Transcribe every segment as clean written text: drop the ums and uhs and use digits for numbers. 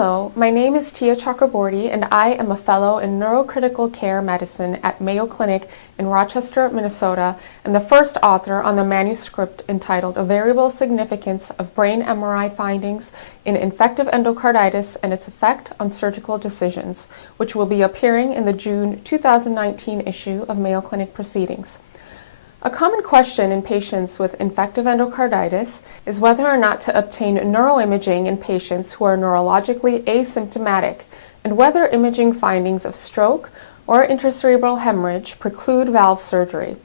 Hello, my name is Tia Chakraborty and I am a fellow in neurocritical care medicine at Mayo Clinic in Rochester, Minnesota, and the first author on the manuscript entitled A Variable Significance of Brain MRI Findings in Infective Endocarditis and Its Effect on Surgical Decisions, which will be appearing in the June 2019 issue of Mayo Clinic Proceedings. A common question in patients with infective endocarditis is whether or not to obtain neuroimaging in patients who are neurologically asymptomatic and whether imaging findings of stroke or intracerebral hemorrhage preclude valve surgery.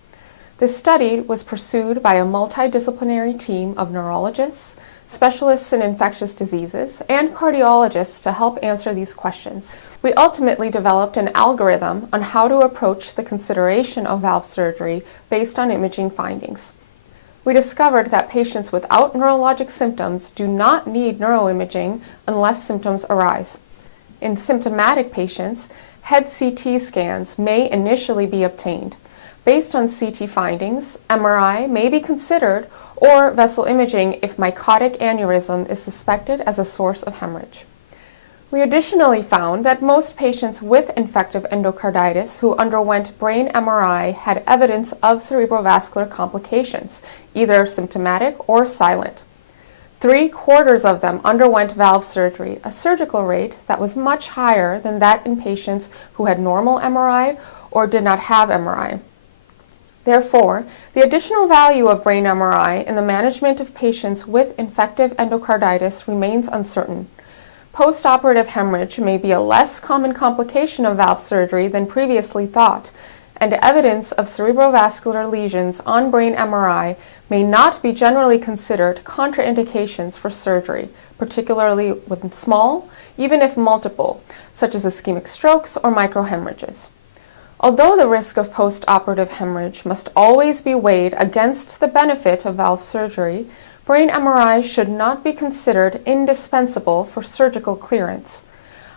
This study was pursued by a multidisciplinary team of neurologists, specialists in infectious diseases, and cardiologists to help answer these questions. We ultimately developed an algorithm on how to approach the consideration of valve surgery based on imaging findings. We discovered that patients without neurologic symptoms do not need neuroimaging unless symptoms arise. In symptomatic patients, head CT scans may initially be obtained. Based on CT findings, MRI may be considered or vessel imaging if mycotic aneurysm is suspected as a source of hemorrhage. We additionally found that most patients with infective endocarditis who underwent brain MRI had evidence of cerebrovascular complications, either symptomatic or silent. 3/4 of them underwent valve surgery, a surgical rate that was much higher than that in patients who had normal MRI or did not have MRI. Therefore, the additional value of brain MRI in the management of patients with infective endocarditis remains uncertain. Postoperative hemorrhage may be a less common complication of valve surgery than previously thought, and evidence of cerebrovascular lesions on brain MRI may not be generally considered contraindications for surgery, particularly when small, even if multiple, such as ischemic strokes or microhemorrhages. Although the risk of postoperative hemorrhage must always be weighed against the benefit of valve surgery, brain MRI should not be considered indispensable for surgical clearance.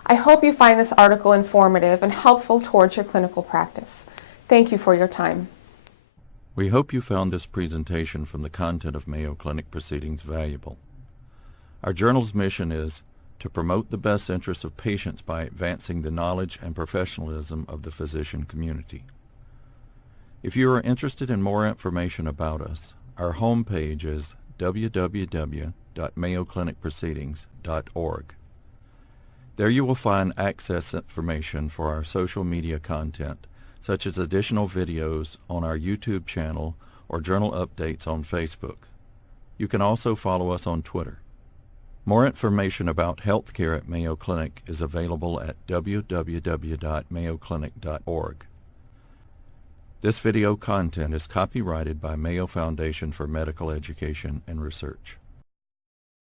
I hope you find this article informative and helpful towards your clinical practice. Thank you for your time. We hope you found this presentation from the content of Mayo Clinic Proceedings valuable. Our journal's mission is to promote the best interests of patients by advancing the knowledge and professionalism of the physician community. If you are interested in more information about us, our homepage is www.mayoclinicproceedings.org. There you will find access information for our social media content, such as additional videos on our YouTube channel or journal updates on Facebook. You can also follow us on Twitter. More information about healthcare at Mayo Clinic is available at www.mayoclinic.org. This video content is copyrighted by Mayo Foundation for Medical Education and Research.